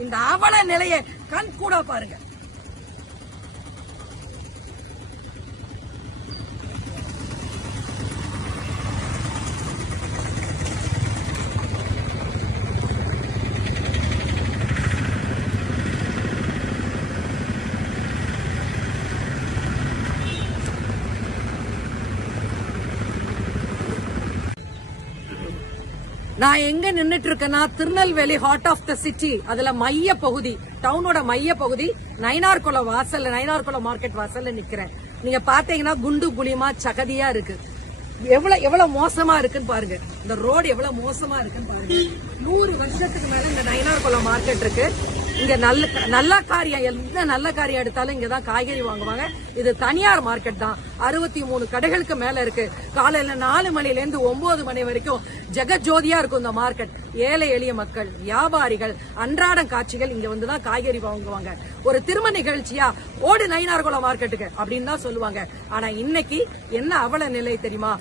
இந்த அவல நிலையை கண் கூட பாருங்க. நான் எங்க நின்னுட்டு இருக்கேன்னா Tirunelveli heart of the city, அதுல மைய பகுதி, டவுனோட மைய பகுதி, நயினார்குளம் வாசல்ல, நயினார்குளம் மார்க்கெட் வாசல்ல நிக்கிறேன். நீங்க பாத்தீங்கன்னா குண்டு குழியுமா சகதியா இருக்கு. எவ்வளவு மோசமா இருக்குன்னு பாருங்க. இந்த ரோடு எவ்வளவு மோசமா இருக்குன்னு பாருங்க. 100 வருஷத்துக்கு மேல இந்த நயினார்குளம் மார்க்கெட் இருக்கு. இங்க நல்ல காரியம், எந்த நல்ல காரியம் எடுத்தாலும் இங்கதான் காய்கறி வாங்குவாங்க. இது தனியார் மார்க்கெட் தான். 63 கடைகளுக்கு மேல இருக்கு. காலையில 4 மணில இருந்து 9 மணி வரைக்கும் ஜெகஜோதியா இருக்கும் இந்த மார்க்கெட். ஏழை எளிய மக்கள், வியாபாரிகள், அன்றாட காட்சிகள் இங்க வந்துதான் காய்கறி வாங்குவாங்க. ஒரு திருமண நிகழ்ச்சியா ஓடு நயினார்குளம் மார்க்கெட்டுக்கு அப்படின்னு தான் சொல்லுவாங்க. ஆனா இன்னைக்கு என்ன அவல நிலை தெரியுமா?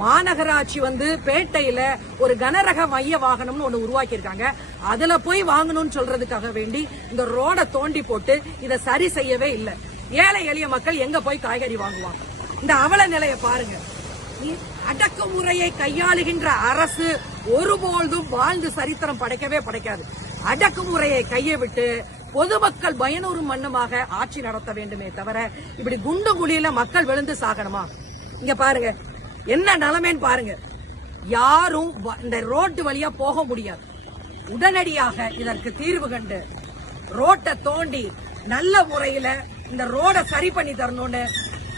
மாநகராட்சி பேட்டையில ஒரு கனரக மைய வாகனம்னு ஒண்ணு உருவாக்கி இருக்காங்க. அதுல போய் வாங்கணும்னு சொல்றதுக்காக வேண்டி இந்த ரோட தோண்டி போட்டு இத சரி செய்யவே இல்லை. ஏழை எளிய மக்கள் எங்க போய் காய்கறி வாங்குவாங்க? இந்த அவல நிலையை பாருங்க. அடக்குமுறையை கையாளுகின்ற அரசு ஒருபோதும் வாழ்ந்து சரித்திரம் படைக்கவே படைக்காது. அடக்குமுறையை கையை விட்டு பொதுமக்கள் பயனுறும் வண்ணமாக ஆட்சி நடத்த வேண்டுமே தவிர இப்படி குண்டு குழியில மக்கள் விழுந்து சாகணுமா? இங்க பாருங்க என்ன நிலைமைன்னு பாருங்க. யாரும் இந்த ரோட்டு வழியா போக முடியாது. உடனடியாக இதற்கு தீர்வு கண்டு ரோட்டை தோண்டி நல்ல முறையில இந்த ரோட சரி பண்ணி தரணும்னு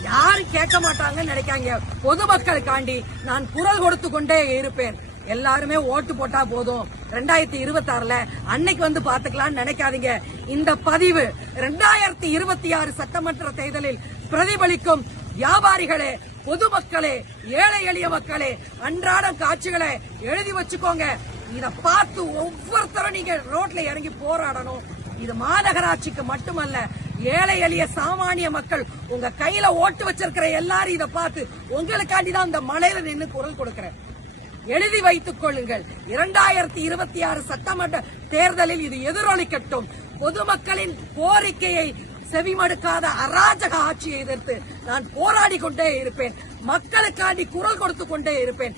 யாரும் கேட்க மாட்டாங்கன்னு நினைக்காங்க. பொதுமக்களுக்காண்டி நான் குரல் கொடுத்து கொண்டே இருப்பேன். எல்லாருமே ஓட்டு போட்டா போதும், 2026ல அன்னைக்கு பாத்துக்கலாம்னு நினைக்காதீங்க. இந்த பதிவு 2026 சட்டமன்ற தேர்தலில் பிரதிபலிக்கும். வியாபாரிகளே, பொதுமக்களே, ஏழை எளிய மக்களே, அன்றாட காட்சிகளை எழுதி வச்சுக்கோங்க. இத பார்த்து ஒவ்வொருத்தரும் நீங்க ரோட்ல இறங்கி போராடணும். இது மாநகராட்சிக்கு மட்டுமல்ல, ஏழை எளிய சாமானிய மக்கள், உங்க கையில ஓட்டு வச்சிருக்கிற எல்லாரும் இத பார்த்து உங்களுக்காண்டிதான் இந்த மலையில நின்று குரல் கொடுக்கிறேன். எழுதி வைத்துக் கொள்ளுங்கள். 2026 சட்டமன்ற தேர்தலில் இது எதிரொலிக்கட்டும். பொதுமக்களின் கோரிக்கையை செவிமடுக்காத அராஜக ஆட்சியை எதிர்த்து நான் போராடி கொண்டே இருப்பேன். மக்களுக்காண்டி குரல் கொடுத்து கொண்டே இருப்பேன்.